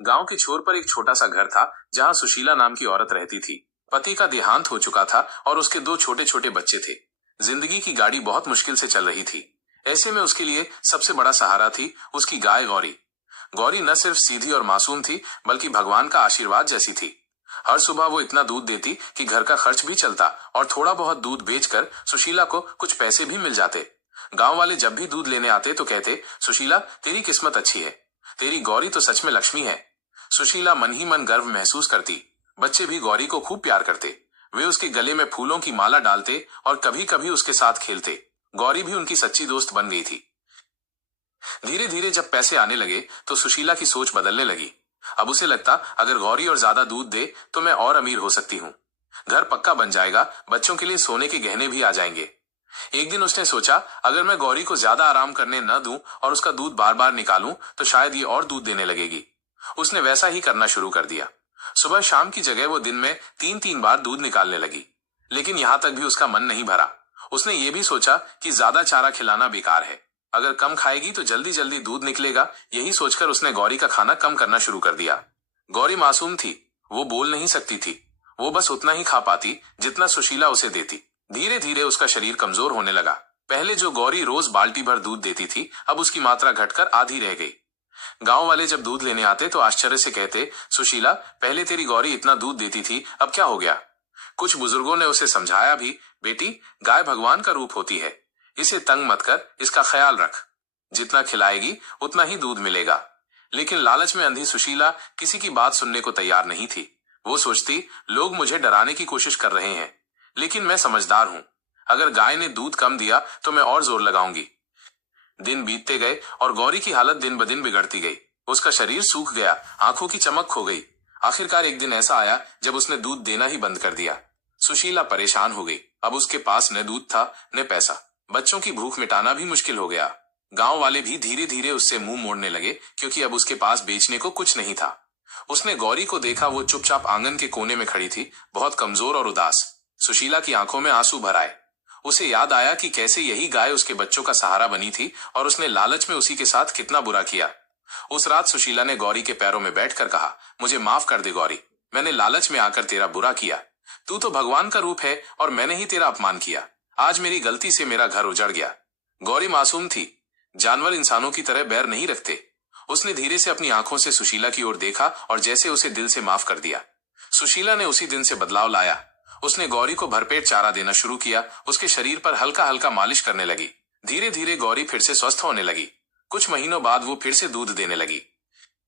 गांव के छोर पर एक छोटा सा घर था जहां सुशीला नाम की औरत रहती थी। पति का देहांत हो चुका था और उसके दो छोटे छोटे बच्चे थे। जिंदगी की गाड़ी बहुत मुश्किल से चल रही थी। ऐसे में उसके लिए सबसे बड़ा सहारा थी उसकी गाय गौरी। गौरी न सिर्फ सीधी और मासूम थी बल्कि भगवान का आशीर्वाद जैसी थी। हर सुबह वो इतना दूध देती कि घर का खर्च भी चलता और थोड़ा बहुत दूध बेचकर सुशीला को कुछ पैसे भी मिल जाते। गांव वाले जब भी दूध लेने आते तो कहते, सुशीला तेरी किस्मत अच्छी है, तेरी गौरी तो सच में लक्ष्मी है। सुशीला मन ही मन गर्व महसूस करती। बच्चे भी गौरी को खूब प्यार करते। वे उसके गले में फूलों की माला डालते और कभी कभी उसके साथ खेलते। गौरी भी उनकी सच्ची दोस्त बन गई थी। धीरे धीरे जब पैसे आने लगे तो सुशीला की सोच बदलने लगी। अब उसे लगता, अगर गौरी और ज्यादा दूध दे तो मैं और अमीर हो सकती हूँ। घर पक्का बन जाएगा, बच्चों के लिए सोने के गहने भी आ जाएंगे। एक दिन उसने सोचा, अगर मैं गौरी को ज्यादा आराम करने न दूं और उसका दूध बार बार निकालूं तो शायद ये और दूध देने लगेगी। उसने वैसा ही करना शुरू कर दिया। सुबह शाम की जगह वो दिन में 3-3 बार दूध निकालने लगी। लेकिन यहां तक भी उसका मन नहीं भरा। उसने ये भी सोचा कि ज्यादा चारा खिलाना बेकार है, अगर कम खाएगी तो जल्दी जल्दी दूध निकलेगा। यही सोचकर उसने गौरी का खाना कम करना शुरू कर दिया। गौरी मासूम थी, वो बोल नहीं सकती थी। वो बस उतना ही खा पाती जितना सुशीला उसे देती। धीरे धीरे उसका शरीर कमजोर होने लगा। पहले जो गौरी रोज बाल्टी भर दूध देती थी, अब उसकी मात्रा घटकर आधी रह गई। गांव वाले जब दूध लेने आते तो आश्चर्य से कहते, सुशीला पहले तेरी गौरी इतना दूध देती थी, अब क्या हो गया? कुछ बुजुर्गों ने उसे समझाया भी, बेटी गाय भगवान का रूप होती है, इसे तंग मत कर, इसका ख्याल रख। जितना खिलाएगी उतना ही दूध मिलेगा। लेकिन लालच में अंधी सुशीला किसी की बात सुनने को तैयार नहीं थी। वो सोचती, लोग मुझे डराने की कोशिश कर रहे हैं, लेकिन मैं समझदार हूं। अगर गाय ने दूध कम दिया तो मैं और जोर लगाऊंगी। दिन बीतते गए और गौरी की हालत दिन ब दिन बिगड़ती गई। उसका शरीर सूख गया, आंखों की चमक खो गई। आखिरकार एक दिन ऐसा आया जब उसने दूध देना ही बंद कर दिया। सुशीला परेशान हो गई। अब उसके पास न दूध था न पैसा। बच्चों की भूख मिटाना भी मुश्किल हो गया। गांव वाले भी धीरे धीरे उससे मुंह मोड़ने लगे क्योंकि अब उसके पास बेचने को कुछ नहीं था। उसने गौरी को देखा, वो चुपचाप आंगन के कोने में खड़ी थी, बहुत कमजोर और उदास। सुशीला की आंखों में आंसू भर आए। उसे याद आया कि कैसे यही गाय उसके बच्चों का सहारा बनी थी और उसने लालच में उसी के साथ कितना बुरा किया। उस रात सुशीला ने गौरी के पैरों में बैठकर कहा, मुझे माफ कर दे गौरी, मैंने लालच में आकर तेरा बुरा किया। तू तो भगवान का रूप है और मैंने ही तेरा अपमान किया। आज मेरी गलती से मेरा घर उजड़ गया। गौरी मासूम थी। जानवर इंसानों की तरह बैर नहीं रखते। उसने धीरे से अपनी आंखों से सुशीला की ओर देखा और जैसे उसे दिल से माफ कर दिया। सुशीला ने उसी दिन से बदलाव लाया। उसने गौरी को भरपेट चारा देना शुरू किया, उसके शरीर पर हल्का हल्का मालिश करने लगी। धीरे धीरे गौरी फिर से स्वस्थ होने लगी। कुछ महीनों बाद वो फिर से दूध देने लगी।